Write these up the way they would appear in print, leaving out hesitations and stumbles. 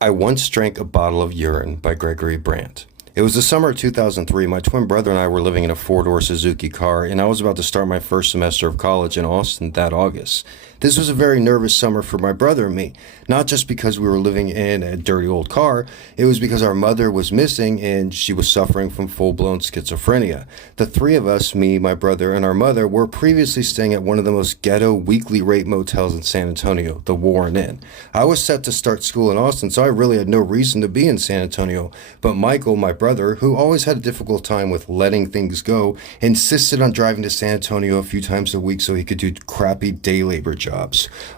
I once drank a bottle of urine by Gregory Brandt. It was the summer of 2003. My twin brother and I were living in a four-door Suzuki car, and I was about to start my first semester of college in Austin that August. This was a very nervous summer for my brother and me, not just because we were living in a dirty old car. It was because our mother was missing and she was suffering from full-blown schizophrenia. The three of us, me, my brother, and our mother, were previously staying at one of the most ghetto weekly rate motels in San Antonio, the Warren Inn. I was set to start school in Austin, so I really had no reason to be in San Antonio, but Michael, my brother, who always had a difficult time with letting things go, insisted on driving to San Antonio a few times a week so he could do crappy day labor jobs.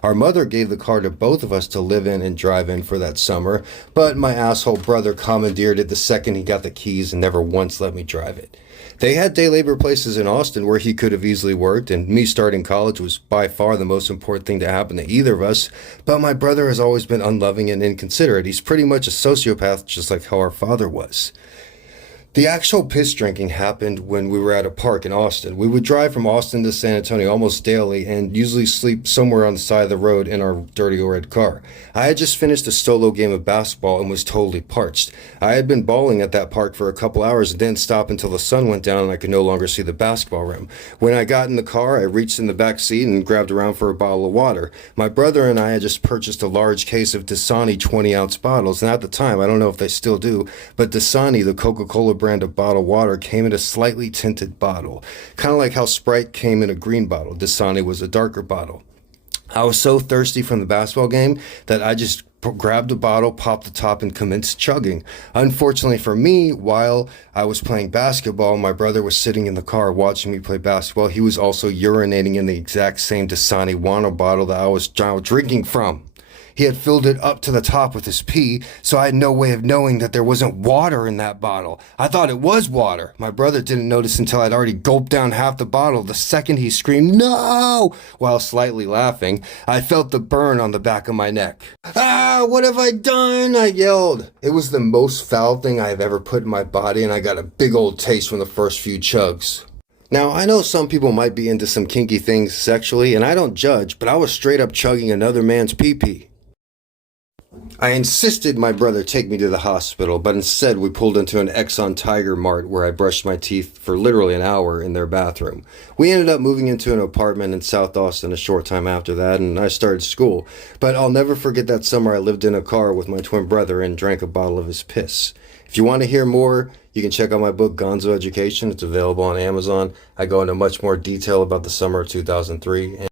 Our mother gave the car to both of us to live in and drive in for that summer, but my asshole brother commandeered it the second he got the keys and never once let me drive it. They had day labor places in Austin where he could have easily worked, and me starting college was by far the most important thing to happen to either of us, but my brother has always been unloving and inconsiderate. He's pretty much a sociopath, just like how our father was. The actual piss drinking happened when we were at a park in Austin. We would drive from Austin to San Antonio almost daily and usually sleep somewhere on the side of the road in our dirty red car. I had just finished a solo game of basketball and was totally parched. I had been bowling at that park for a couple hours and didn't stop until the sun went down and I could no longer see the basketball rim. When I got in the car, I reached in the back seat and grabbed around for a bottle of water. My brother and I had just purchased a large case of Dasani 20-ounce bottles, and at the time, I don't know if they still do, but Dasani, the Coca-Cola brand of bottled water, came in a slightly tinted bottle. Kind of like how Sprite came in a green bottle. Dasani was a darker bottle. I was so thirsty from the basketball game that I just grabbed a bottle, popped the top, and commenced chugging. Unfortunately for me, while I was playing basketball, my brother was sitting in the car watching me play basketball. He was also urinating in the exact same Dasani water bottle that I was drinking from. He had filled it up to the top with his pee, so I had no way of knowing that there wasn't water in that bottle. I thought it was water. My brother didn't notice until I'd already gulped down half the bottle. The second he screamed, "No!" while slightly laughing, I felt the burn on the back of my neck. "Ah, what have I done?" I yelled. It was the most foul thing I have ever put in my body, and I got a big old taste from the first few chugs. Now, I know some people might be into some kinky things sexually, and I don't judge, but I was straight up chugging another man's pee-pee. I insisted my brother take me to the hospital, but instead we pulled into an Exxon Tiger Mart where I brushed my teeth for literally an hour in their bathroom. We ended up moving into an apartment in South Austin a short time after that, and I started school. But I'll never forget that summer I lived in a car with my twin brother and drank a bottle of his piss. If you want to hear more, you can check out my book, Gonzo Education. It's available on Amazon. I go into much more detail about the summer of 2003.